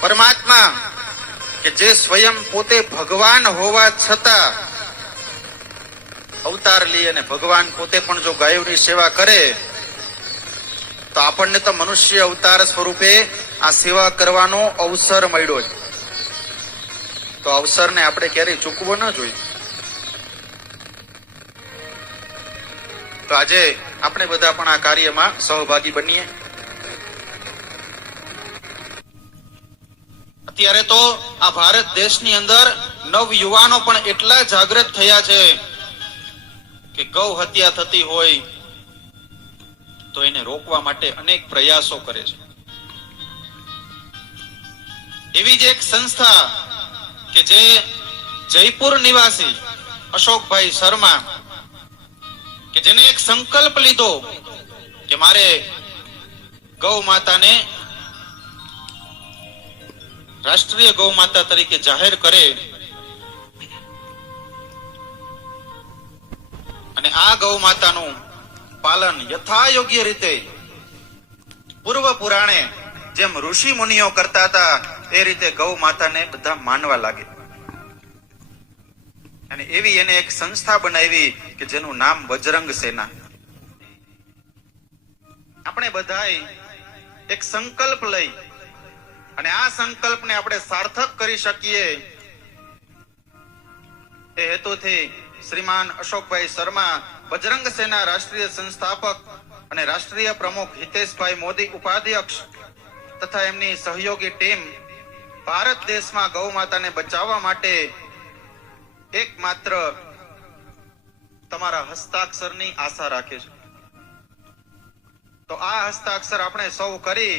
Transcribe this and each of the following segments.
પરમાત્મા કે જે સ્વયં પોતે ભગવાન હોવા છતાં અવતાર લે અને ભગવાન પોતે પણ જો ગાયોની સેવા કરે તો આપણને તો મનુષ્ય અવતાર સ્વરૂપે આ સેવા કરવાનો અવસર મળ્યો છે. તો અવસરને આપણે ક્યારેય ચૂકવો ન જોઈએ. તો આજે આપણે બધા પણ આ કાર્યમાં સહભાગી બનીએ. અત્યારે તો આ ભારત દેશની અંદર નવ યુવાનો પણ એટલા જાગૃત થયા છે કે ગૌ હત્યા થતી હોય તો એને રોકવા માટે અનેક પ્રયાસો કરે છે. એવી જ એક સંસ્થા કે જે જયપુર નિવાસી અશોકભાઈ શર્મા કે જેને એક સંકલ્પ લીધો કે મારે ગૌ માતાને રાષ્ટ્રીય ગૌ માતા તરીકે જાહેર કરે અને આ ગૌ માતાનું પાલન યથાયોગ્ય રીતે પૂર્વ પુરાણે જેમ ઋષિ મુનિઓ કરતા હતા એ રીતે ગૌ માતાને બધા માનવા લાગે અને એવી એને એક સંસ્થા બનાવી કે જેનું નામ બજરંગ સેના. આપણે બધાય એક સંકલ્પ લઈ અને આ સંકલ્પને આપણે સાર્થક કરી શકીએ એ હેતુથી શ્રીમાન અશોકભાઈ શર્મા બજરંગ સેના રાષ્ટ્રીય સંસ્થાપક અને રાષ્ટ્રીય પ્રમુખ હિતેશભાઈ મોદી ઉપાધ્યક્ષ તથા એમની સહયોગી ટીમ ભારત દેશમાં ગૌ માતાને બચાવવા માટે એકમાત્ર તમારા હસ્તાક્ષરની આશા રાખે છે. તો આ હસ્તાક્ષર આપણે સૌ કરી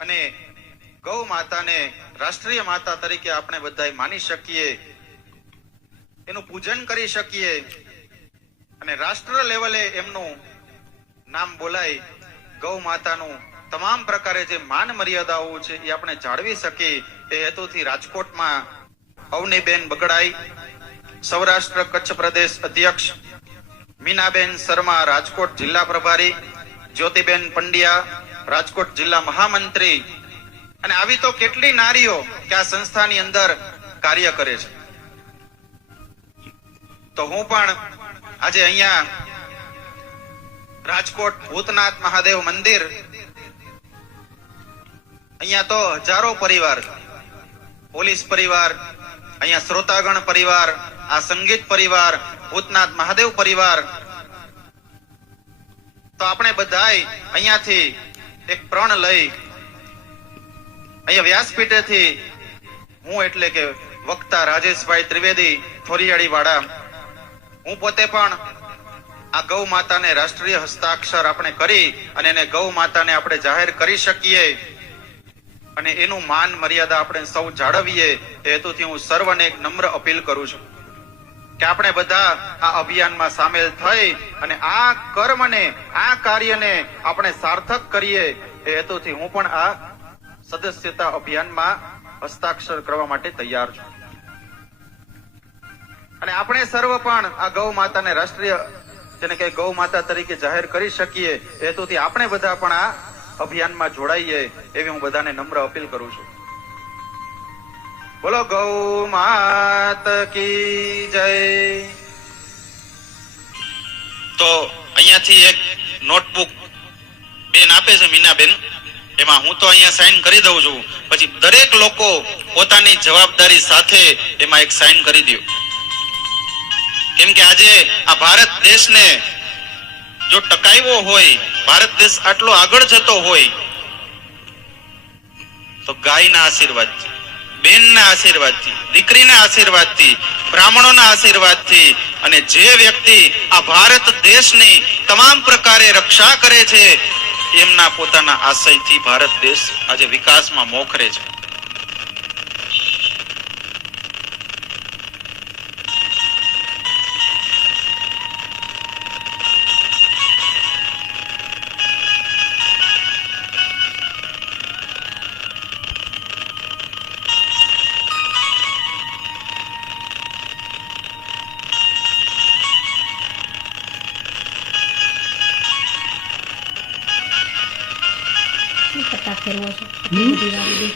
અને ગૌ માતાને રાષ્ટ્રીય માતા તરીકે આપણે બધાય માની શકીએ, એનું પૂજન કરી શકીએ અને રાષ્ટ્ર લેવલે એમનું નામ બોલાય ગૌ માતાનું તમામ પ્રકારે જે માન મર્યાદાઓ છે એ આપણે જાળવી શકીએ એ હેતુથી રાજકોટમાં અવનીબેન બગડાઈ સૌરાષ્ટ્ર કચ્છ પ્રદેશ અધ્યક્ષ, મીનાબેન શર્મા રાજકોટ જિલ્લા પ્રભારી, જ્યોતિબેન પંડ્યા રાજકોટ જિલ્લા મહામંત્રી અને આવી તો કેટલી નારીઓ કે આ સંસ્થાની અંદર કાર્ય કરે છે. તો હું પણ આજે અહીંયા રાજકોટ ભૂતનાથ મહાદેવ મંદિર, અહીંયા તો હજારો પરિવાર, પોલીસ પરિવાર, અહીંયા શ્રોતાગણ પરિવાર, આ સંગીત પરિવાર, ભૂતનાથ મહાદેવ પરિવાર, તો આપણે બધાય અહીંયાથી એક પ્રણ લઈ અહીંયા વ્યાસપીઠેથી હું એટલે કે વક્તા રાજેશભાઈ ત્રિવેદી થોરિયાળી વાળા, હું પોતે પણ આ ગૌ માતાને રાષ્ટ્રીય હસ્તાક્ષર આપણે કરી અને એને ગૌ માતાને આપણે જાહેર કરી શકીએ અને એનું માન મર્યાદા આપણે સૌ જાળવીએ એ હેતુથી હું સર્વને એક નમ્ર અપીલ કરું છું કે આપણે બધા આ અભિયાનમાં સામેલ થઈ અને આ કર્મને, આ કાર્યને આપણે સાર્થક કરીએ એ હેતુથી હું પણ આ સદસ્યતા અભિયાનમાં હસ્તાક્ષર કરવા માટે તૈયાર છું. અને આપણે સર્વ પણ આ ગૌ માતાને રાષ્ટ્રીય જેને કે ગૌ માતા તરીકે જાહેર કરી શકીએ એ હેતુથી આપણે બધા પણ આ અભિયાનમાં જોડાઈએ એવી હું બધાને નમ્ર અપીલ કરું છું. બોલો ગૌ માત કી જય. તો અહીંયાથી એક નોટબુક બેન આપે છે, મીનાબેન, એમાં હું તો અહીંયા સાઇન કરી દઉં છું, પછી દરેક લોકો પોતાની જવાબદારી સાથે એમાં એક સાઇન કરી દો. કેમ કે આજે આ ભારત દેશને જો ટકાવ્યો હોય, ભારત દેશ આટલો આગળ જતો હોય તો ગાયના આશીર્વાદથી, બેનના આશીર્વાદથી, દીકરીના આશીર્વાદથી, બ્રાહ્મણોના આશીર્વાદથી અને જે વ્યક્તિ આ ભારત દેશની તમામ પ્રકારે રક્ષા કરે છે એમના પોતાના આશયથી ભારત દેશ આજે વિકાસમાં મોખરે છે. પત્તા ફેરવો છો એટલી બધી વાર દે